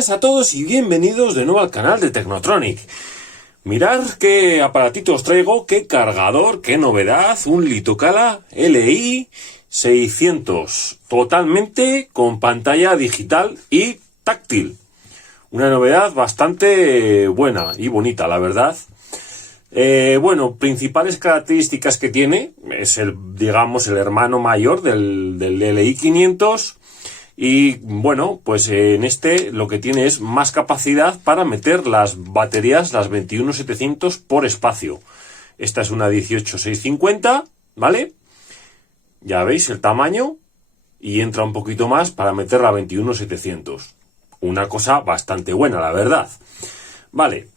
buenas a todos y bienvenidos de nuevo al canal de Technotronic. Mirad qué aparatito os traigo, qué cargador, qué novedad, un Litokala LI600, totalmente con pantalla digital y táctil. Una novedad bastante buena y bonita, la verdad. Bueno, principales características que tiene, es el hermano mayor del LI500. Y bueno, pues en este lo que tiene es más capacidad para meter las baterías, las 21700 por espacio. Esta es una 18650, ¿vale? Ya veis el tamaño y entra un poquito más para meter la 21700. Una cosa bastante buena, la verdad. Vale,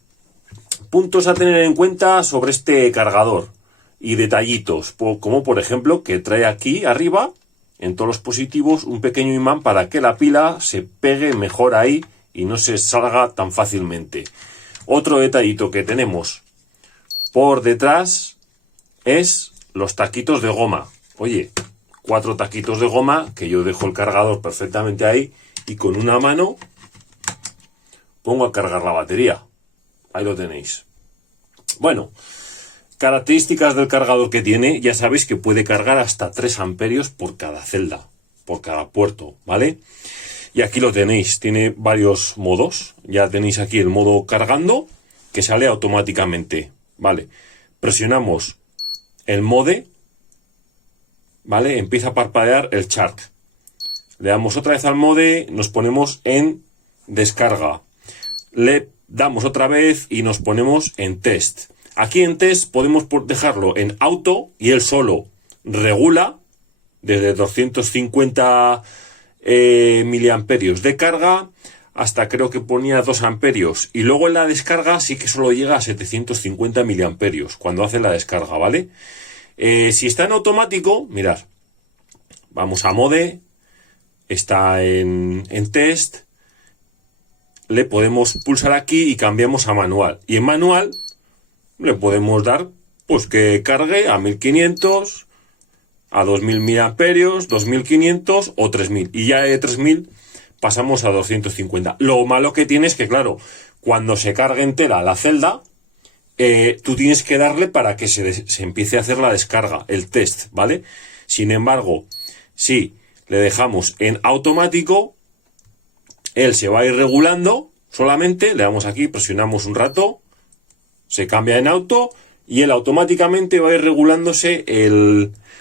puntos a tener en cuenta sobre este cargador y detallitos, como por ejemplo que trae aquí arriba, en todos los positivos, un pequeño imán para que la pila se pegue mejor ahí y no se salga tan fácilmente. Otro detallito que tenemos por detrás es los taquitos de goma. Oye, 4 taquitos de goma que yo dejo el cargador perfectamente ahí y con una mano pongo a cargar la batería. Ahí lo tenéis. Bueno, características del cargador que tiene, ya sabéis que puede cargar hasta 3 amperios por cada celda, por cada puerto, ¿vale? Y aquí lo tenéis, tiene varios modos. Ya tenéis aquí el modo cargando, que sale automáticamente, ¿vale? Presionamos el mode, ¿vale? Empieza a parpadear el chart. Le damos otra vez al mode, nos ponemos en descarga. Le damos otra vez y nos ponemos en test. Aquí en test podemos dejarlo en auto y él solo regula desde 250 miliamperios de carga hasta creo que ponía 2 amperios. Y luego en la descarga sí que solo llega a 750 miliamperios cuando hace la descarga, ¿vale? Si está en automático, mirad, vamos a mode, está en test, le podemos pulsar aquí y cambiamos a manual. Y en manual le podemos dar pues que cargue a 1500, a 2000 miliamperios, 2500 o 3000. Y ya de 3000 pasamos a 250. Lo malo que tiene es que, claro, cuando se cargue entera la celda, tú tienes que darle para que se empiece a hacer la descarga, el test, ¿vale? Sin embargo, si le dejamos en automático, él se va a ir regulando solamente, le damos aquí, presionamos un rato, se cambia en auto y él automáticamente va a ir regulándose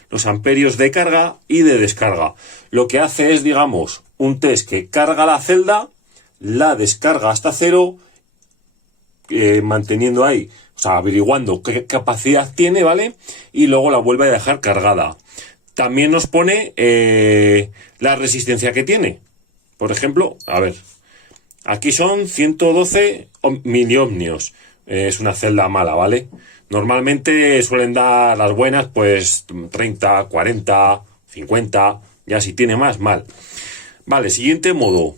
los amperios de carga y de descarga. Lo que hace es, digamos, un test que carga la celda, la descarga hasta 0, manteniendo ahí, o sea, averiguando qué capacidad tiene, ¿vale? Y luego la vuelve a dejar cargada. También nos pone la resistencia que tiene. Por ejemplo, a ver, aquí son 112 miliohmios. Es una celda mala, ¿vale? Normalmente suelen dar las buenas, pues 30, 40, 50, ya si tiene más, mal. Vale, siguiente modo.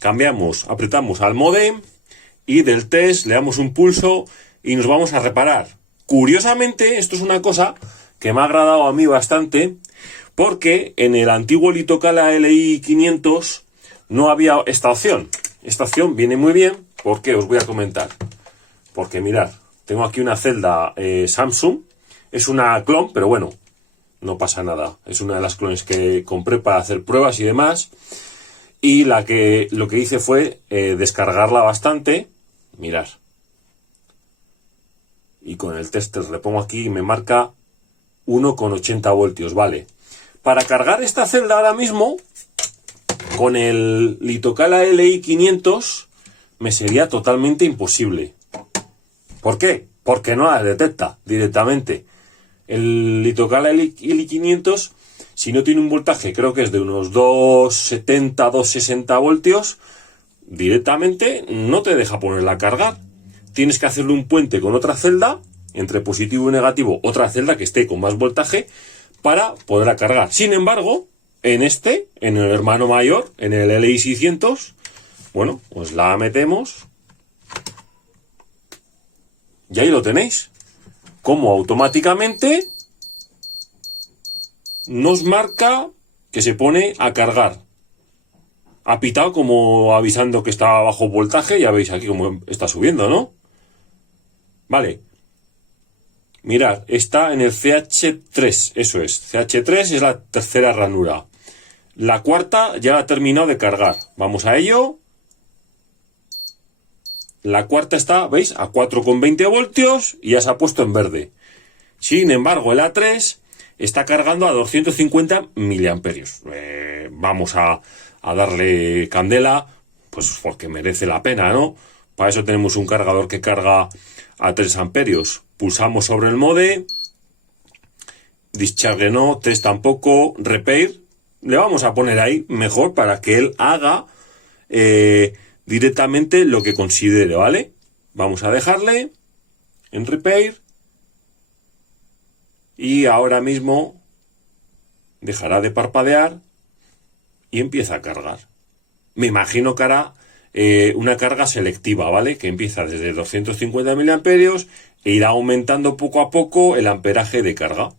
Cambiamos, apretamos al modem y del test le damos un pulso y nos vamos a reparar. Curiosamente, esto es una cosa que me ha agradado a mí bastante, porque en el antiguo Litokala LI500 no había esta opción. Esta opción viene muy bien porque os voy a comentar. Porque mirad, tengo aquí una celda Samsung, es una clon, pero bueno, no pasa nada. Es una de las clones que compré para hacer pruebas y demás. Y lo que hice fue descargarla bastante. Mirad. Y con el tester le pongo aquí y me marca 1,80 voltios, vale. Para cargar esta celda ahora mismo, con el Litokala LI500, me sería totalmente imposible. ¿Por qué? Porque no la detecta directamente. El Litokala LI500, si no tiene un voltaje, creo que es de unos 270, 260 voltios, directamente no te deja ponerla a cargar. Tienes que hacerle un puente con otra celda, entre positivo y negativo, otra celda que esté con más voltaje, para poderla cargar. Sin embargo, en el hermano mayor, en el LI600, bueno, pues la metemos. Y ahí lo tenéis. Como automáticamente nos marca que se pone a cargar. ha pitado como avisando que está a bajo voltaje. Ya veis aquí cómo está subiendo, ¿no? Vale. Mirad, está en el CH3, eso es. CH3 es la tercera ranura. La cuarta ya ha terminado de cargar. Vamos a ello. La cuarta está, ¿veis? A 4,20 voltios y ya se ha puesto en verde. Sin embargo, el A3 está cargando a 250 miliamperios. Vamos a darle candela, pues porque merece la pena, ¿no? Para eso tenemos un cargador que carga a 3 amperios. Pulsamos sobre el mode. Discharge no, test tampoco, repair. Le vamos a poner ahí mejor para que él haga directamente lo que considere, ¿vale? Vamos a dejarle en repair. Y ahora mismo dejará de parpadear y empieza a cargar. Me imagino que hará una carga selectiva, ¿vale? Que empieza desde 250 miliamperios e irá aumentando poco a poco el amperaje de carga.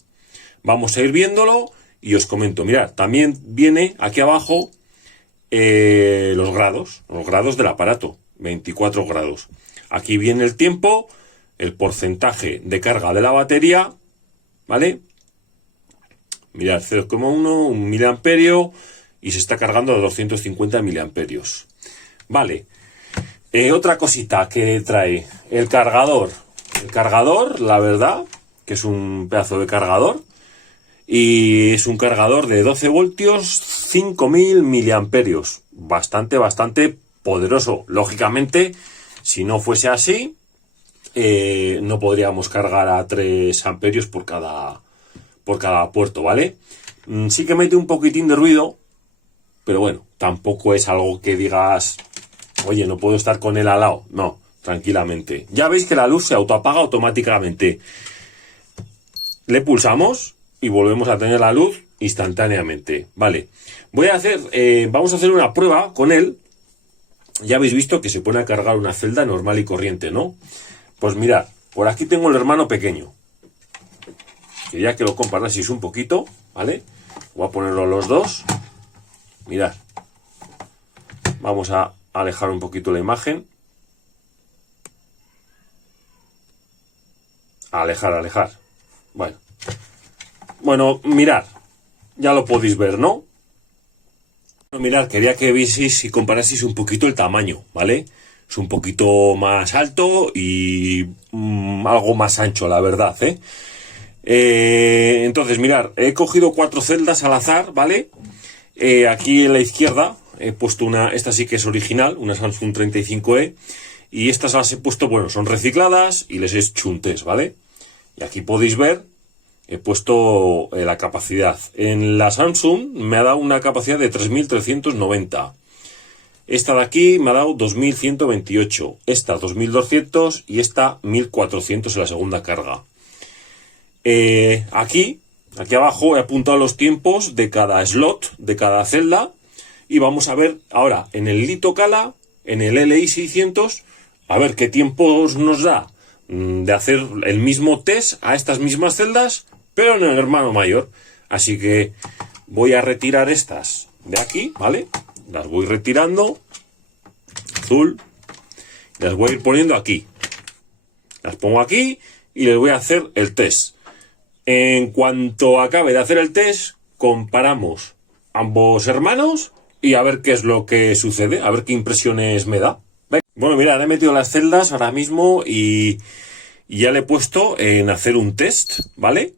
Vamos a ir viéndolo y os comento. Mirad, también viene aquí abajo los grados del aparato, 24 grados. Aquí viene el tiempo, el porcentaje de carga de la batería, ¿vale? Mirad, 0,1, 1 miliamperio y se está cargando a 250 miliamperios. Vale. Otra cosita que trae el cargador. El cargador, la verdad, que es un pedazo de cargador. Y es un cargador de 12 voltios, 5000 miliamperios. Bastante poderoso. Lógicamente, si no fuese así, no podríamos cargar a 3 amperios por cada puerto, ¿vale? Sí que mete un poquitín de ruido, pero bueno, tampoco es algo que digas, oye, no puedo estar con él al lado. No, tranquilamente. Ya veis que la luz se autoapaga automáticamente. Le pulsamos y volvemos a tener la luz instantáneamente. Vale, vamos a hacer una prueba con él. Ya habéis visto que se pone a cargar una celda normal y corriente, ¿no? Pues mirad, por aquí tengo el hermano pequeño, que ya que lo comparaseis un poquito, ¿vale? Voy a ponerlo los dos. Mirad. Vamos a alejar un poquito la imagen. Alejar. Bueno, mirad. Ya lo podéis ver, ¿no? Bueno, mirad, quería que vieseis y comparaseis un poquito el tamaño, ¿vale? Es un poquito más alto y algo más ancho, la verdad, ¿eh? Entonces, mirad, he cogido 4 celdas al azar, ¿vale? Aquí en la izquierda he puesto esta sí que es original, una Samsung 35E, y estas las he puesto, bueno, son recicladas y les he hecho un test, ¿vale? Y aquí podéis ver, he puesto la capacidad. En la Samsung me ha dado una capacidad de 3390. Esta de aquí me ha dado 2128, esta 2200 y esta 1400 en la segunda carga. Aquí abajo he apuntado los tiempos de cada slot, de cada celda, y vamos a ver ahora en el Litocala, en el LI600, a ver qué tiempos nos da de hacer el mismo test a estas mismas celdas, pero en el hermano mayor. Así que voy a retirar estas de aquí, ¿vale? Las voy retirando, azul, las voy a ir poniendo aquí. Las pongo aquí y les voy a hacer el test. En cuanto acabe de hacer el test, comparamos ambos hermanos y a ver qué es lo que sucede, a ver qué impresiones me da. Bueno, mirad, he metido las celdas ahora mismo y ya le he puesto en hacer un test, ¿vale?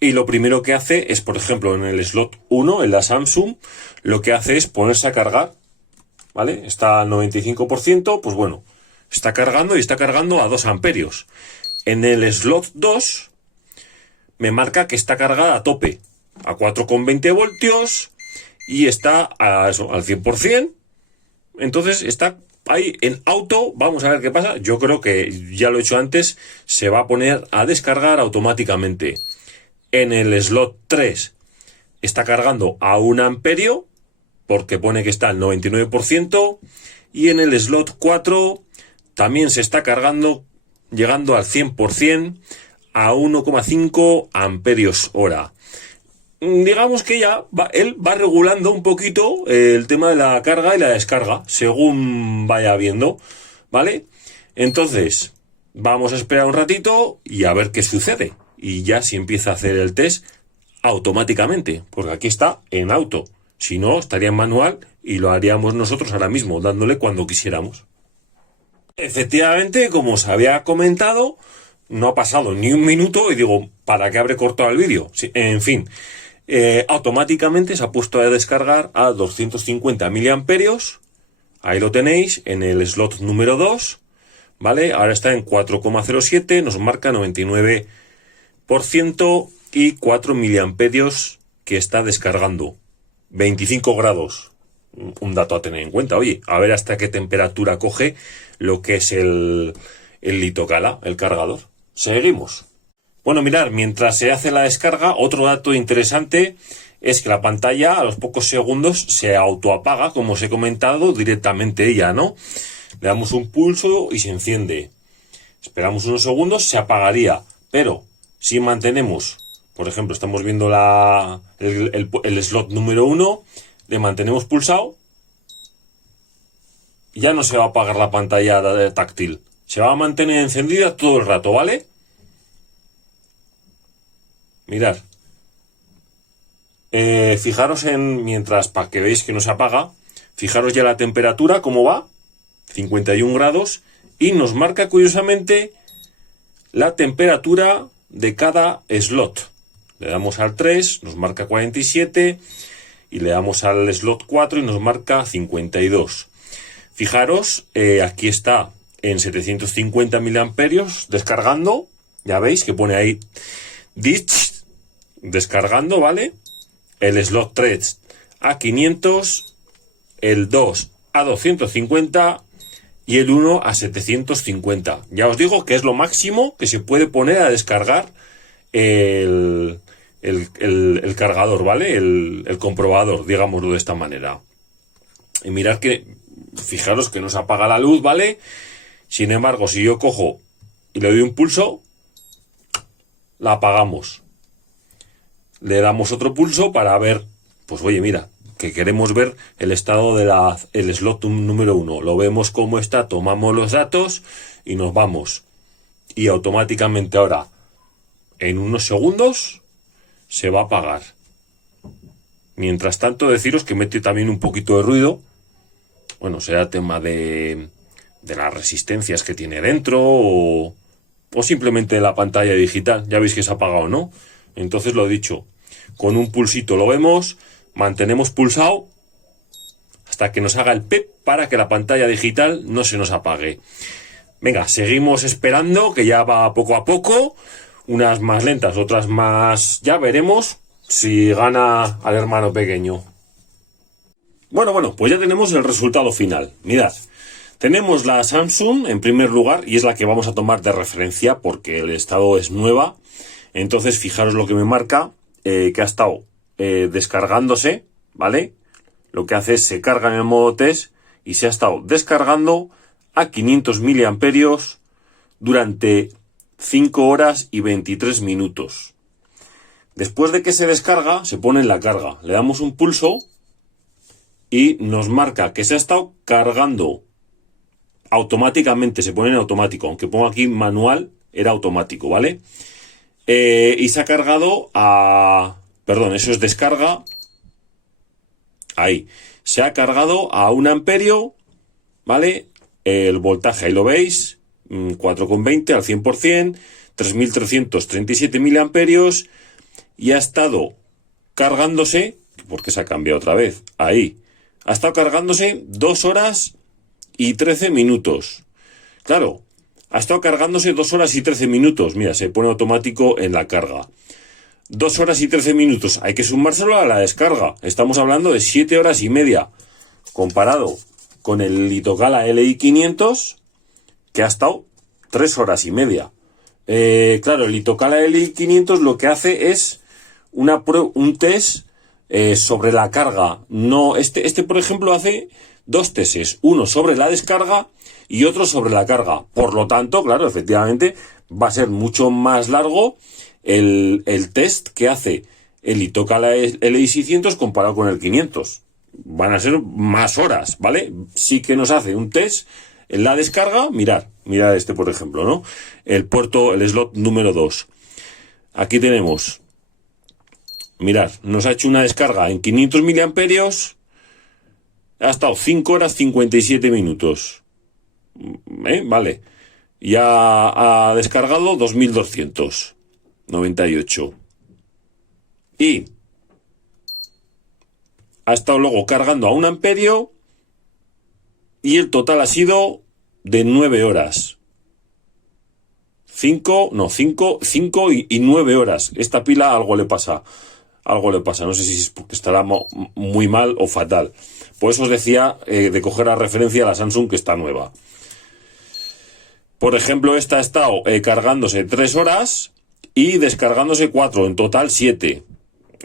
Y lo primero que hace es, por ejemplo, en el slot 1, en la Samsung, lo que hace es ponerse a cargar, ¿vale? Está al 95%, pues bueno, está cargando y está cargando a 2 amperios. En el slot 2 me marca que está cargada a tope, a 4,20 voltios y está al 100%. Entonces está ahí en auto. Vamos a ver qué pasa. Yo creo que ya lo he hecho antes, se va a poner a descargar automáticamente. En el slot 3 está cargando a 1 amperio porque pone que está al 99%, y en el slot 4 también se está cargando, llegando al 100%, a 1,5 amperios hora. digamos que él va regulando un poquito el tema de la carga y la descarga, según vaya viendo, ¿vale? Entonces, vamos a esperar un ratito y a ver qué sucede. Y ya si empieza a hacer el test automáticamente, porque aquí está en auto. Si no, estaría en manual y lo haríamos nosotros ahora mismo, dándole cuando quisiéramos. Efectivamente, como os había comentado, no ha pasado ni un minuto y digo, ¿para qué habré cortado el vídeo? Sí, en fin, automáticamente se ha puesto a descargar a 250 miliamperios. Ahí lo tenéis, en el slot número 2, ¿vale? Ahora está en 4,07, nos marca 99% y 4 miliamperios que está descargando. 25 grados. Un dato a tener en cuenta. Oye, a ver hasta qué temperatura coge lo que es el Litocala, el cargador. Seguimos. Bueno, mirad, mientras se hace la descarga, otro dato interesante es que la pantalla a los pocos segundos se autoapaga, como os he comentado, directamente ella, ¿no? Le damos un pulso y se enciende. Esperamos unos segundos, se apagaría. Pero si mantenemos, por ejemplo, estamos viendo el slot número 1, le mantenemos pulsado, ya no se va a apagar la pantalla táctil. Se va a mantener encendida todo el rato, ¿vale? Mirad. Fijaros mientras, para que veáis que no se apaga, fijaros ya la temperatura, cómo va, 51 grados, y nos marca curiosamente la temperatura de cada slot. Le damos al 3, nos marca 47, y le damos al slot 4 y nos marca 52. Fijaros, aquí está en 750 miliamperios descargando, ya veis que pone ahí ditch, descargando, ¿vale? El slot 3 a 500, el 2 a 250 y el 1 a 750. Ya os digo que es lo máximo que se puede poner a descargar el cargador, ¿vale? El comprobador, digámoslo de esta manera. Y mirad que, fijaros que no se apaga la luz, ¿vale? Sin embargo, si yo cojo y le doy un pulso, la apagamos. Le damos otro pulso para ver, pues oye, mira, que queremos ver el estado del slot número 1. Lo vemos cómo está, tomamos los datos y nos vamos. Y automáticamente ahora, en unos segundos, se va a apagar. Mientras tanto, deciros que mete también un poquito de ruido. Bueno, será tema de las resistencias que tiene dentro o simplemente la pantalla digital. Ya veis que se ha apagado, ¿no? Entonces, lo dicho, con un pulsito lo vemos, mantenemos pulsado hasta que nos haga el pip para que la pantalla digital no se nos apague. Venga, seguimos esperando, que ya va poco a poco, unas más lentas, otras más... Ya veremos si gana al hermano pequeño. Bueno, pues ya tenemos el resultado final. Mirad, tenemos la Samsung en primer lugar y es la que vamos a tomar de referencia porque el estado es nueva. Entonces, fijaros lo que me marca, que ha estado descargándose, ¿vale? Lo que hace es se carga en el modo test y se ha estado descargando a 500 miliamperios durante 5 horas y 23 minutos. Después de que se descarga, se pone en la carga. Le damos un pulso y nos marca que se ha estado cargando automáticamente, se pone en automático, aunque pongo aquí manual, era automático, ¿vale? Y se ha cargado a... Perdón, eso es descarga. Ahí. Se ha cargado a 1 amperio, ¿vale? El voltaje, ahí lo veis, 4,20 al 100%, 3.337 miliamperios, y ha estado cargándose, porque se ha cambiado otra vez, ahí, ha estado cargándose 2 horas y 13 minutos. Claro, ha estado cargándose 2 horas y 13 minutos, mira, se pone automático en la carga. 2 horas y 13 minutos, hay que sumárselo a la descarga, estamos hablando de 7 horas y media, comparado con el Litocala LI500, que ha estado 3 horas y media. Claro, el Litocala LI500 lo que hace es un test sobre la carga. No, este por ejemplo hace 2 testes, uno sobre la descarga y otro sobre la carga. Por lo tanto, claro, efectivamente va a ser mucho más largo el test que hace el Litocala LI600 comparado con el 500. Van a ser más horas, ¿vale? Sí que nos hace un test en la descarga. Mirad este, por ejemplo, ¿no? El slot número 2. Aquí tenemos, mirad, nos ha hecho una descarga en 500 miliamperios. Ha estado 5 horas 57 minutos. Vale. Ya ha descargado 2298. Y ha estado luego cargando a 1 amperio. Y el total ha sido de 9 horas. 5 y 9 horas. Esta pila algo le pasa. No sé si es porque estará muy mal o fatal. Por eso os decía de coger la referencia a la Samsung, que está nueva. Por ejemplo, esta ha estado cargándose 3 horas y descargándose 4. En total 7.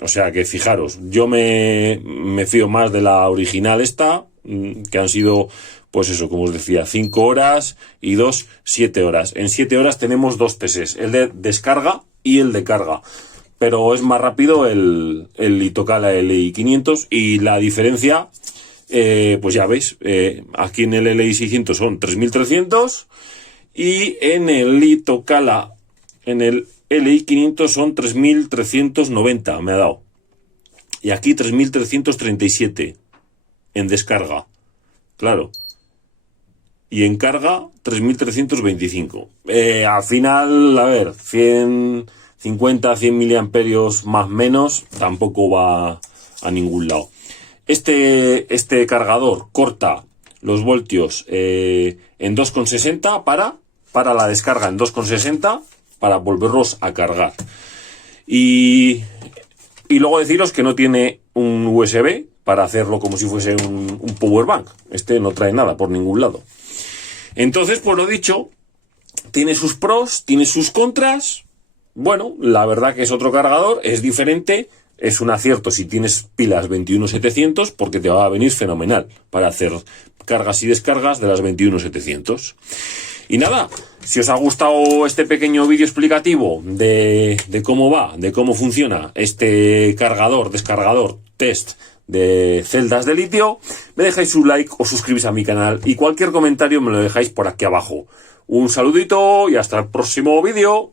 O sea que fijaros, yo me fío más de la original esta, que han sido, pues eso, como os decía, 5 horas y 2, 7 horas. En 7 horas tenemos 2 tests, el de descarga y el de carga. Pero es más rápido el Litocala LI500 y la diferencia, pues ya veis, aquí en el LI600 son 3300 y en el Litocala, en el LI500 son 3390, me ha dado. Y aquí 3337 en descarga. Claro. Y en carga 3325. Al final, a ver, 150, 100 miliamperios más menos, tampoco va a ningún lado. Este cargador corta los voltios en 2,60 para la descarga en 2,60 para volverlos a cargar. Y luego deciros que no tiene un USB para hacerlo como si fuese un power bank. Este no trae nada por ningún lado. Entonces, pues lo dicho, tiene sus pros, tiene sus contras. Bueno, la verdad que es otro cargador, es diferente. Es un acierto si tienes pilas 21700 porque te va a venir fenomenal para hacer cargas y descargas de las 21700. Y nada, si os ha gustado este pequeño vídeo explicativo de cómo va, de cómo funciona este descargador test de celdas de litio, me dejáis un like, os suscribís a mi canal y cualquier comentario me lo dejáis por aquí abajo. Un saludito y hasta el próximo vídeo.